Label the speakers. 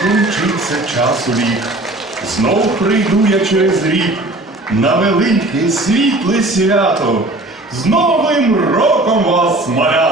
Speaker 1: Кручиться час у вік. Знов прийду я через рік на велике світле свято. З Новим роком вас, маля.